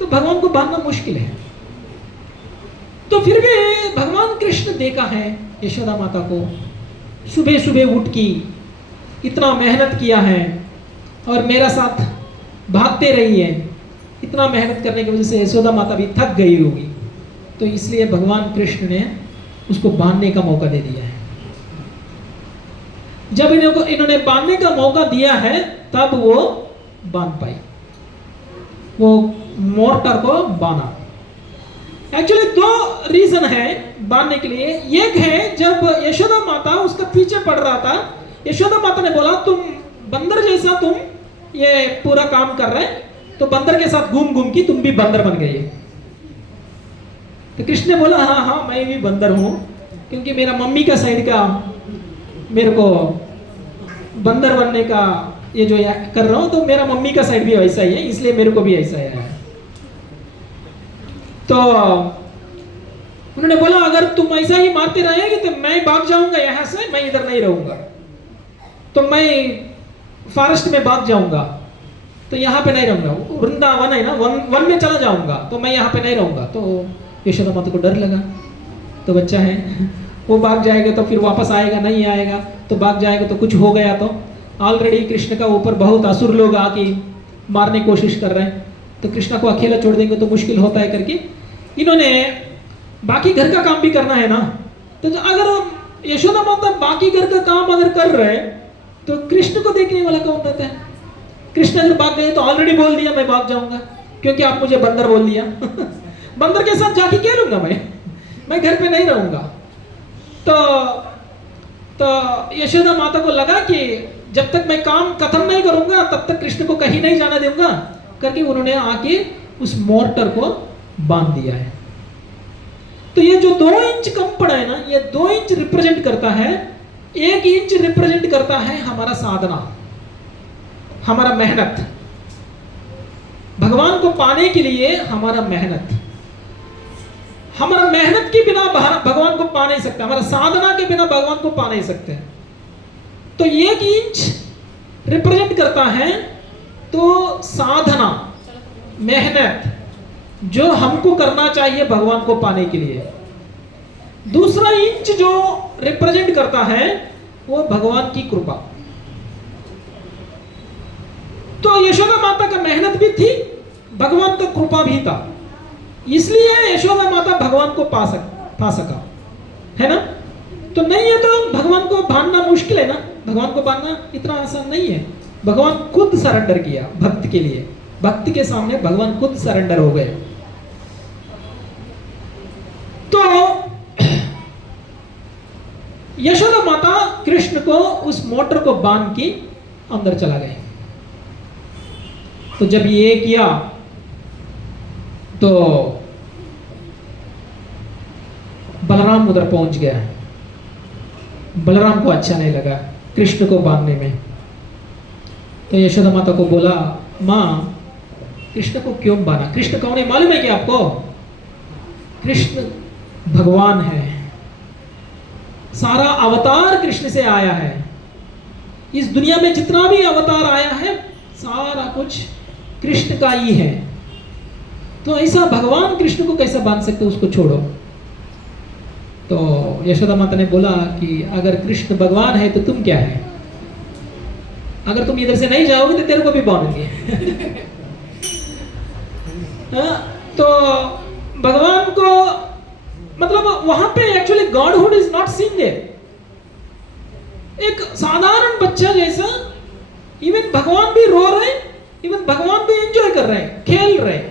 तो भगवान को बांधना मुश्किल है। तो फिर भी भगवान कृष्ण देखा है यशोदा माता को, सुबह सुबह उठ की इतना मेहनत किया है और मेरा साथ भागते रही है। इतना मेहनत करने की वजह से यशोदा माता भी थक गई होगी, तो इसलिए भगवान कृष्ण ने उसको बांधने का मौका दे दिया है। जब इन्होंने बांधने का मौका दिया है तब वो बांध पाई, वो मोर्टर को बांधा। एक्चुअली 2 रीजन है बांधने के लिए। एक है जब यशोदा माता उसका पीछे पड़ रहा था, यशोदा माता ने बोला तुम बंदर जैसा तुम ये पूरा काम कर रहे, तो बंदर के साथ घूम घूम की तुम भी बंदर बन गए। तो कृष्ण ने बोला हाँ हाँ मैं भी बंदर हूँ, क्योंकि मेरा मम्मी का साइड का मेरे को बंदर बनने का ये जो कर रहा हूँ, तो मेरा मम्मी का साइड भी वैसा ही है, इसलिए मेरे को भी ऐसा है। तो उन्होंने बोला अगर तुम ऐसा ही मारते रहेंगे तो मैं भाग जाऊंगा यहाँ से, मैं इधर नहीं रहूंगा, तो मैं फॉरेस्ट में भाग जाऊंगा, तो यहाँ पे नहीं रहूंगा, वृंदावन है ना, वन में चला जाऊंगा, तो मैं यहाँ पे नहीं रहूंगा। तो यशोदा माता को डर लगा, तो बच्चा है वो भाग जाएगा तो फिर वापस आएगा नहीं आएगा, तो भाग जाएगा तो कुछ हो गया, तो ऑलरेडी कृष्ण का ऊपर बहुत असुर लोग आके मारने की कोशिश कर रहे हैं, तो कृष्ण को अकेला छोड़ देंगे तो मुश्किल होता है करके इन्होंने बाकी घर का काम भी करना है ना। तो अगर यशोदा माता बाकी घर का काम अगर कर रहे तो कृष्ण को देखने वाला कौन रहता है? कृष्ण अगर भाग गए तो ऑलरेडी बोल दिया मैं भाग जाऊंगा, क्योंकि आप मुझे बंदर बोल दिया बंदर के साथ जाके क्या लूंगा मैं घर पे नहीं रहूंगा। तो यशोदा माता को लगा कि जब तक मैं काम खत्म नहीं करूंगा तब तक कृष्ण को कहीं नहीं जाना दूंगा करके उन्होंने आके उस मोर्टर को बांध दिया है। तो ये जो 2 इंच कम पड़ा है ना, ये 2 इंच रिप्रेजेंट करता है, 1 इंच रिप्रेजेंट करता है हमारा साधना, हमारा मेहनत, भगवान को पाने के लिए हमारा मेहनत। हमारा मेहनत के बिना भगवान को पा नहीं सकते, हमारा साधना के बिना भगवान को पा नहीं सकते। तो 1 इंच रिप्रेजेंट करता है तो साधना, मेहनत जो हमको करना चाहिए भगवान को पाने के लिए। दूसरा इंच जो रिप्रेजेंट करता है वो भगवान की कृपा। तो यशोदा माता का मेहनत भी थी, भगवान का कृपा भी था, इसलिए यशोदा माता भगवान को पा सका है ना। तो नहीं है तो भगवान को बांधना मुश्किल है ना, भगवान को बांधना इतना आसान नहीं है। भगवान खुद सरेंडर किया भक्त के लिए, भक्त के सामने भगवान खुद सरेंडर हो गए। तो यशोदा माता कृष्ण को उस मोटर को बांध के अंदर चला गए। तो जब ये किया तो बलराम उधर पहुंच गया। बलराम को अच्छा नहीं लगा कृष्ण को बांधने में, तो यशोदा माता को बोला माँ कृष्ण को क्यों बांधा? कृष्ण कौन है मालूम है क्या आपको? कृष्ण भगवान है, सारा अवतार कृष्ण से आया है। इस दुनिया में जितना भी अवतार आया है सारा कुछ कृष्ण का ही है। तो ऐसा भगवान कृष्ण को कैसे बांध सकते, उसको छोड़ो। तो यशोदा माता ने बोला कि अगर कृष्ण भगवान है तो तुम क्या है, अगर तुम इधर से नहीं जाओगे तो तेरे को भी बांधेंगे। तो भगवान को मतलब वहां पे actually godhood is not seen there. एक साधारण बच्चा जैसा इवन भगवान भी रो रहे, इवन भगवान भी एंजॉय कर रहे हैं, खेल रहे हैं।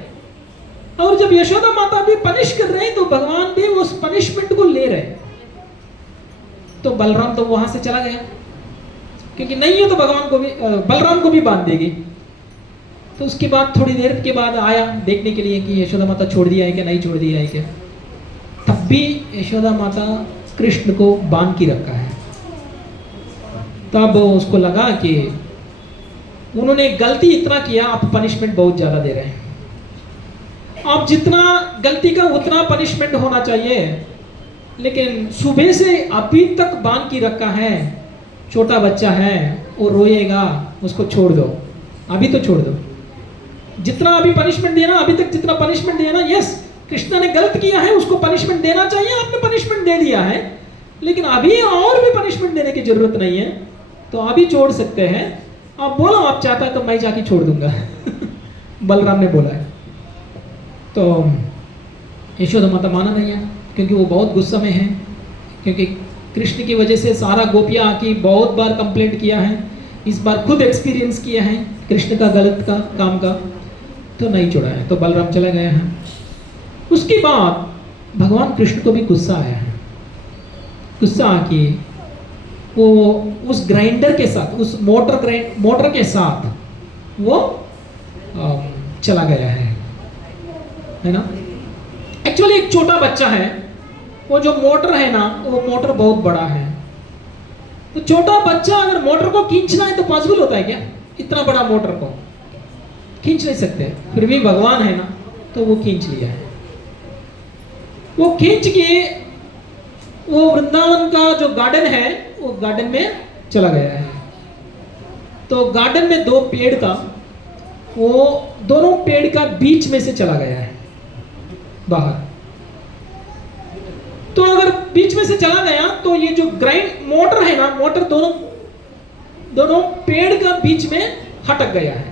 और जब यशोदा माता भी पनिश कर रहे हैं तो भगवान भी उस पनिशमेंट को ले रहे हैं। तो बलराम तो वहां से चला गया, क्योंकि नहीं है तो भगवान को भी बलराम को भी बांध देगी। तो उसके बाद थोड़ी देर के बाद आया देखने के लिए कि यशोदा माता छोड़ दिया है क्या, नहीं छोड़ दिया है क्या। तब भी यशोदा माता कृष्ण को बांध के रखा है। तब उसको लगा कि उन्होंने गलती इतना किया, आप पनिशमेंट बहुत ज्यादा दे रहे हैं। आप जितना गलती का उतना पनिशमेंट होना चाहिए, लेकिन सुबह से अभी तक बांध के रखा है। छोटा बच्चा है, वो रोएगा, उसको छोड़ दो, अभी तो छोड़ दो। जितना अभी पनिशमेंट दिया ना, अभी तक जितना पनिशमेंट दिया ना, यस कृष्ण ने गलत किया है, उसको पनिशमेंट देना चाहिए, आपने पनिशमेंट दे दिया है, लेकिन अभी और भी पनिशमेंट देने की जरूरत नहीं है, तो अभी छोड़ सकते हैं। आप बोलो आप चाहता है तो मैं जाके छोड़ दूंगा। बलराम ने बोला है। तो यशोदा माता माना नहीं है, क्योंकि वो बहुत गुस्सा में है, क्योंकि कृष्ण की वजह से सारा गोपियां आके बहुत बार कंप्लेंट किया है, इस बार खुद एक्सपीरियंस किया है कृष्ण का गलत का काम का, तो नहीं छोड़ा है। तो बलराम चला गया है। उसके बाद भगवान कृष्ण को भी गुस्सा आया है। गुस्सा आके वो उस ग्राइंडर के साथ, उस मोटर के साथ वो चला गया है ना। एक्चुअली एक छोटा बच्चा है, वो जो मोटर है ना, वो मोटर बहुत बड़ा है। तो छोटा बच्चा अगर मोटर को खींचना है तो पॉसिबल होता है क्या? इतना बड़ा मोटर को खींच नहीं सकते, फिर भी भगवान है ना, तो वो खींच लिया है। वो खींच के वो वृंदावन का जो गार्डन है, वो गार्डन में चला गया है। तो गार्डन में दो पेड़ था, वो दोनों पेड़ का बीच में से चला गया है बाहर। तो अगर बीच में से चला गया तो ये जो ग्राइंड मोटर है ना, मोटर दोनों पेड़ का बीच में हटक गया है।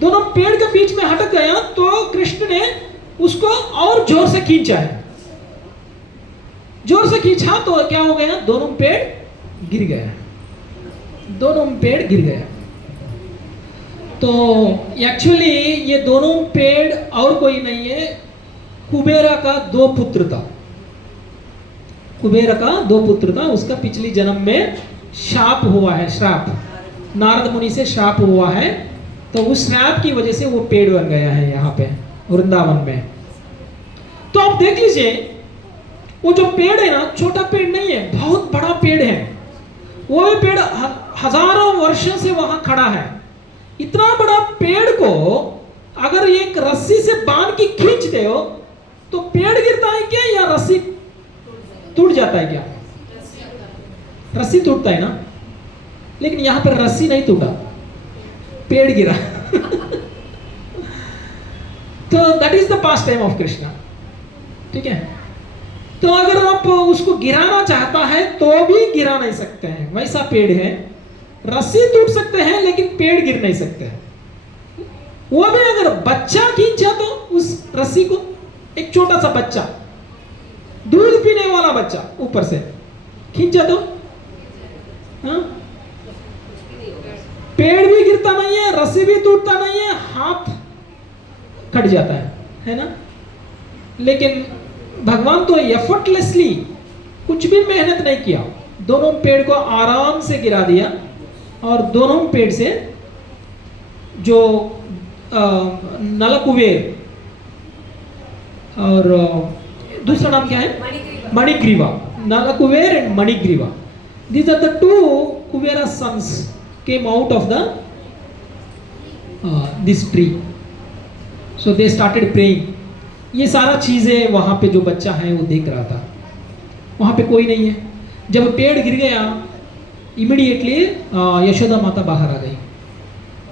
दोनों पेड़ के बीच में हटक गया तो कृष्ण ने उसको और जोर से खींचा है। जोर से खींचा तो क्या हो गया? दोनों पेड़ गिर गया। दोनों पेड़ गिर गया। तो एक्चुअली ये दोनों पेड़ और कोई नहीं है, कुबेरा का दो पुत्र था। कुबेर का दो पुत्र था, उसका पिछली जन्म में शाप हुआ है, श्राप नारद मुनि से शाप हुआ है। तो उस श्राप की वजह से वो पेड़ बन गया है यहाँ पे वृंदावन में। तो आप देख लीजिए, वो जो पेड़ है ना, छोटा पेड़ नहीं है, बहुत बड़ा पेड़ है। वो पेड़ हजारों वर्षों से वहां खड़ा है। इतना बड़ा पेड़ को अगर एक रस्सी से बांध के खींचते हो तो पेड़ गिरता है क्या, या रस्सी टूट जाता है क्या? रस्सी टूटता है ना, लेकिन यहां पर रस्सी नहीं टूटा, पेड़ गिरा। तो that is the past time of Krishna. ठीक है, तो अगर आप उसको गिराना चाहता है तो भी गिरा नहीं सकते हैं, वैसा पेड़ है। रस्सी टूट सकते हैं लेकिन पेड़ गिर नहीं सकते हैं। वो भी अगर बच्चा खींचा तो उस रस्सी को, एक छोटा सा बच्चा, दूध पीने वाला बच्चा ऊपर से खींचा तो हाँ? पेड़ भी गिरता नहीं है, रस्सी भी टूटता नहीं है, हाथ कट जाता है ना। लेकिन भगवान तो एफर्टलेसली, कुछ भी मेहनत नहीं किया, दोनों पेड़ को आराम से गिरा दिया। और दोनों पेड़ से जो नलकुबेर और दूसरा नाम क्या है? Manigriva. Nalakubera and Manigriva, these are the two Kubera sons came out of the this tree. So they started praying ये सारा चीज़ें वहाँ पे जो बच्चा है वो देख रहा था। वहाँ पे कोई नहीं है। जब पेड़ गिर गया इमीडिएटली यशोदा माता बाहर आ गई।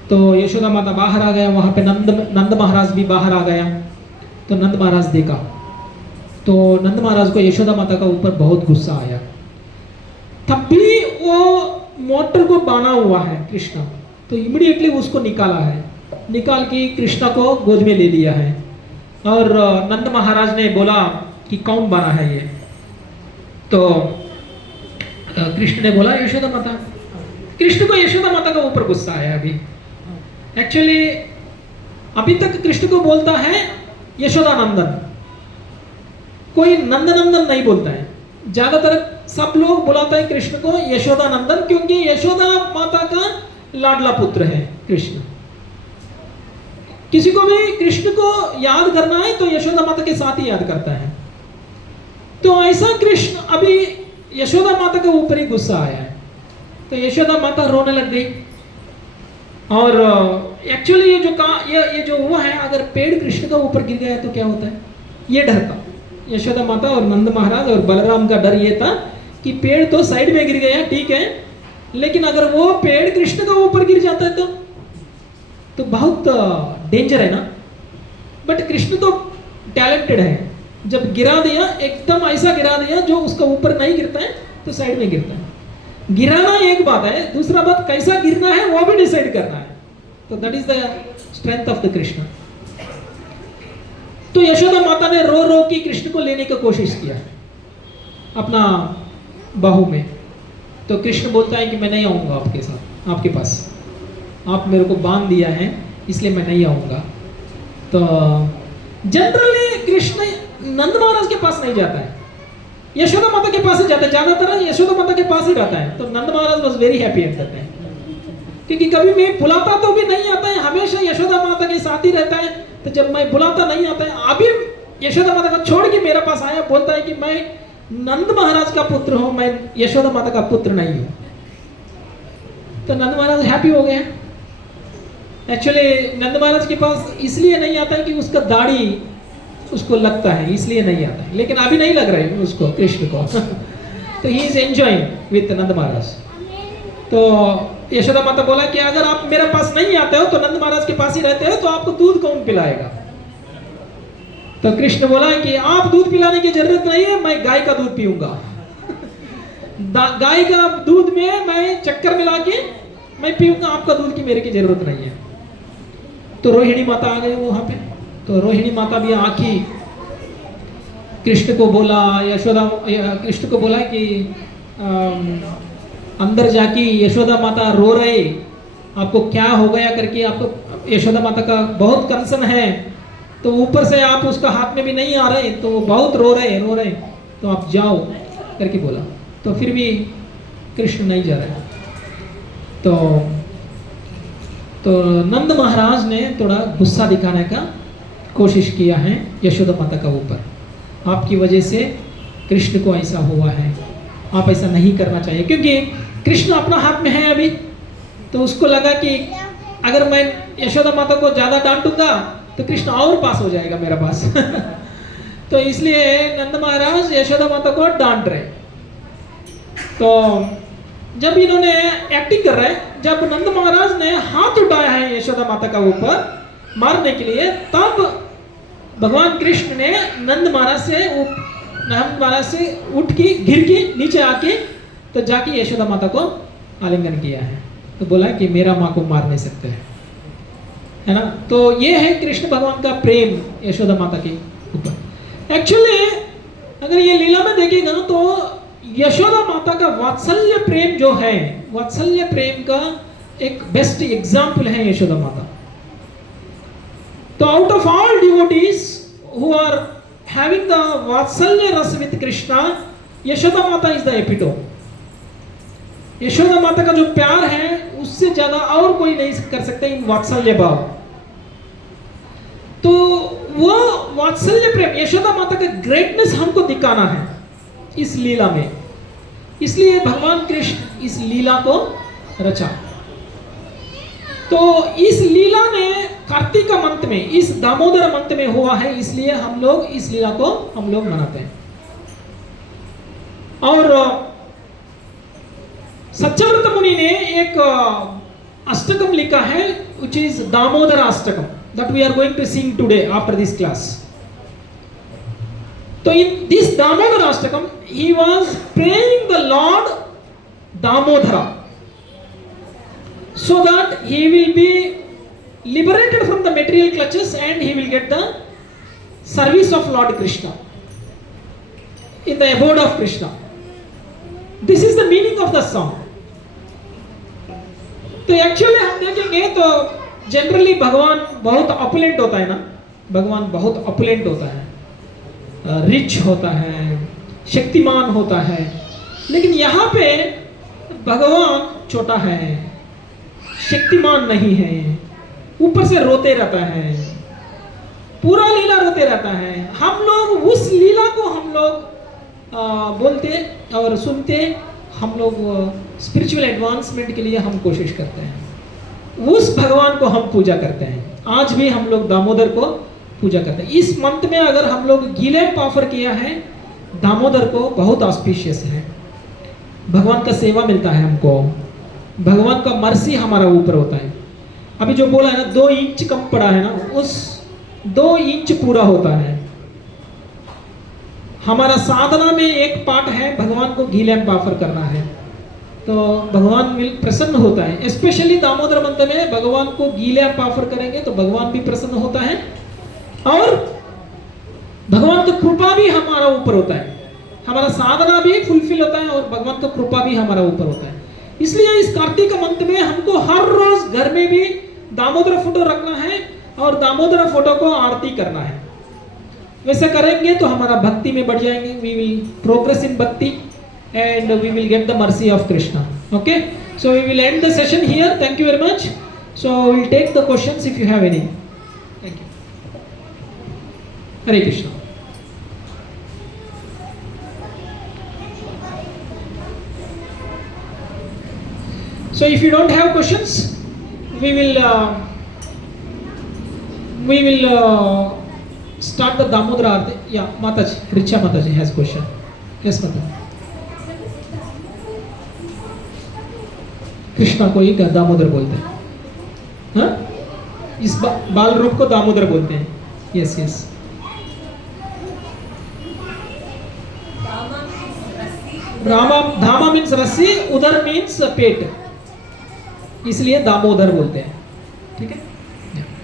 तो यशोदा माता बाहर आ गया, वहाँ पे नंद महाराज भी बाहर आ गया। तो नंद महाराज देखा तो नंद महाराज को यशोदा माता का ऊपर बहुत गुस्सा आया। तब भी वो मोटर को बांधा हुआ है कृष्णा, तो इमीडिएटली उसको निकाला है, निकाल के कृष्णा को गोद में ले लिया है। और नंद महाराज ने बोला कि कौन बना है ये? तो कृष्ण ने बोला यशोदा माता। कृष्ण को यशोदा माता का ऊपर गुस्सा आया अभी। एक्चुअली अभी तक कृष्ण को बोलता है यशोदा नंदन, कोई नंदनंदन नहीं बोलता है। ज्यादातर सब लोग बुलाता है कृष्ण को यशोदा नंदन, क्योंकि यशोदा माता का लाडला पुत्र है कृष्ण। किसी को भी कृष्ण को याद करना है तो यशोदा माता के साथ ही याद करता है। तो ऐसा कृष्ण अभी यशोदा माता के ऊपर ही गुस्सा आया है। तो यशोदा माता रोने लग गई। और एक्चुअली ये जो हुआ है, अगर पेड़ कृष्ण का ऊपर गिर गया तो क्या होता है, ये डर था यशोदा माता और नंद महाराज और बलराम का। डर ये था कि पेड़ तो साइड में गिर गया ठीक है, लेकिन अगर वो पेड़ कृष्ण का ऊपर गिर जाता है तो बहुत डेंजर है ना। बट कृष्ण तो टैलेंटेड है, जब गिरा दिया एकदम ऐसा गिरा दिया जो उसका ऊपर नहीं गिरता है तो साइड में गिरता है। गिराना एक बात है, दूसरा बात कैसा गिरना है वो भी डिसाइड करना है। तो that is the strength of the Krishna. तो यशोदा माता ने रो रो के कृष्ण को लेने की कोशिश किया अपना बाहू में। तो कृष्ण बोलता है कि मैं नहीं आऊंगा आपके साथ, आपके पास, आप मेरे को बांध दिया है इसलिए मैं नहीं आऊंगा। तो जनरली कृष्ण नंद महाराज के पास नहीं जाता है, यशोदा माता के पास ही जाता है। ज्यादातर यशोदा माता के पास ही रहता है। तो Nand Maharaj was very happy at that time, क्योंकि कभी मैं बुलाता तो भी नहीं आता है, हमेशा यशोदा माता के साथ ही रहता है। तो जब मैं बुलाता नहीं आता है, अभी यशोदा माता को छोड़ के मेरे पास आया, बोलता है कि मैं नंद महाराज का पुत्र हूं, मैं यशोदा माता का पुत्र नहीं हूं। तो नंद महाराज हैप्पी हो गए। एक्चुअली नंद महाराज के पास इसलिए नहीं आता है कि उसका दाढ़ी उसको लगता है, इसलिए नहीं आता है, लेकिन अभी नहीं लग रहा है उसको कृष्ण को। तो ही इज एंजॉयिंग विथ नंद महाराज। तो यशोदा माता बोला कि अगर आप मेरे पास नहीं आते हो तो नंद महाराज के पास ही रहते हो तो आपको दूध कौन पिलाएगा? तो कृष्ण बोला कि आप दूध पिलाने की जरूरत नहीं है, मैं गाय का दूध पीऊंगा। गाय का दूध में मैं चक्कर मिला के मैं पीऊंगा, आपका दूध की मेरे की जरूरत नहीं है। तो रोहिणी माता आ गई वहां पे। तो रोहिणी माता भी आके कृष्ण को बोला, कृष्ण को बोला कि अंदर जाके यशोदा माता रो रहे, आपको क्या हो गया करके, आपको यशोदा माता का बहुत कंसर्न है। तो ऊपर से आप उसका हाथ में भी नहीं आ रहे, तो वो बहुत रो रहे, तो आप जाओ करके बोला। तो फिर भी कृष्ण नहीं जा रहे। तो नंद महाराज ने थोड़ा गुस्सा दिखाने का कोशिश किया है यशोदा माता का ऊपर, आपकी वजह से कृष्ण को ऐसा हुआ है, आप ऐसा नहीं करना चाहिए। क्योंकि कृष्ण अपना हाथ में है अभी, तो उसको लगा कि अगर मैं यशोदा माता को ज्यादा डांटूंगा तो कृष्ण और पास हो जाएगा मेरे पास। तो इसलिए नंद महाराज यशोदा माता को डांट रहे। तो जब इन्होंने एक्टिंग कर रहे, जब नंद महाराज ने हाथ उठाया है यशोदा माता का ऊपर मारने के लिए, तब भगवान कृष्ण ने नंद महाराज से उठ के गिर के नीचे आके तो जाके यशोदा माता को आलिंगन किया है। तो बोला कि मेरा माँ को मार नहीं सकते है ना। तो ये है कृष्ण भगवान का प्रेम यशोदा माता के ऊपर। एक्चुअली अगर ये लीला में देखेगा तो यशोदा माता का वात्सल्य प्रेम जो है, वात्सल्य प्रेम का एक बेस्ट एग्जाम्पल है यशोदा माता। तो out of all devotees who are having the vatsalya rasa with Krishna, Yashoda माता इज द एपिटोम। यशोदा माता का जो प्यार है उससे ज्यादा और कोई नहीं कर सकता इन वात्सल्य भाव। तो वो वात्सल्य प्रेम, यशोदा माता का ग्रेटनेस हमको दिखाना है इस लीला में, इसलिए भगवान कृष्ण इस लीला को रचा। तो इस लीला में कार्तिक मंथ में, इस दामोदर मंथ में हुआ है, इसलिए हम लोग इस लीला को हम लोग मनाते हैं। और सत्यव्रत मुनि ने एक अष्टकम लिखा है, which is Damodar Ashtakam, that we are going to sing today after this class. So in this Damodara Ashtakam, he was praying the Lord Damodara, so that he will be liberated from the material clutches and he will get the service of Lord Krishna in the abode of Krishna. This is the meaning of the song. तो actually हम देखेंगे तो generally भगवान बहुत opulent होता है ना, भगवान बहुत ऑपुलेंट होता है, रिच होता है, शक्तिमान होता है, लेकिन यहाँ पे भगवान छोटा है, शक्तिमान नहीं है, ऊपर से रोते रहता है, पूरा लीला रोते रहता है। हम लोग उस लीला को हम लोग बोलते और सुनते, हम लोग स्पिरिचुअल एडवांसमेंट के लिए हम कोशिश करते हैं, उस भगवान को हम पूजा करते हैं। आज भी हम लोग दामोदर को पूजा करते हैं। इस मंथ में अगर हम लोग गीलेप ऑफर किया है दामोदर को, बहुत ऑस्पिशियस है, भगवान का सेवा मिलता है हमको, भगवान का मर्सी हमारा ऊपर होता है। अभी जो बोला है ना 2 इंच कम पड़ा है ना, उस 2 इंच पूरा होता है। हमारा साधना में एक पार्ट है भगवान को घी लैंप ऑफर करना है, तो भगवान भी प्रसन्न होता है। स्पेशली दामोदर मंथ में भगवान को घी लैंप ऑफर करेंगे तो भगवान भी प्रसन्न होता है और भगवान का कृपा भी हमारा ऊपर होता है, हमारा साधना भी फुलफिल होता है और भगवान का कृपा भी हमारा ऊपर होता है। इसलिए इस कार्तिक मंथ में हमको हर रोज घर में भी दामोदर फोटो रखना है और दामोदर फोटो को आरती करना है। वैसे करेंगे तो हमारा भक्ति में बढ़ जाएंगे, we will progress in bhakti and we will get the mercy of Krishna. Okay, so we will end the session here. Thank you very much. So we will take the questions if you have any. Thank you. Hare Krishna. So if you don't have questions, we will start the Damodara Arati. Yeah, Mataji, Richa Mataji has question. Yes, Mataji. Krishna को ही दामोदर बोलते हैं, हाँ? इस बाल रूप को दामोदर बोलते हैं। Yes yes. धामा मीन्स रस्सी, उधर मीन्स पेट, इसलिए दामोदर बोलते हैं। ठीक है।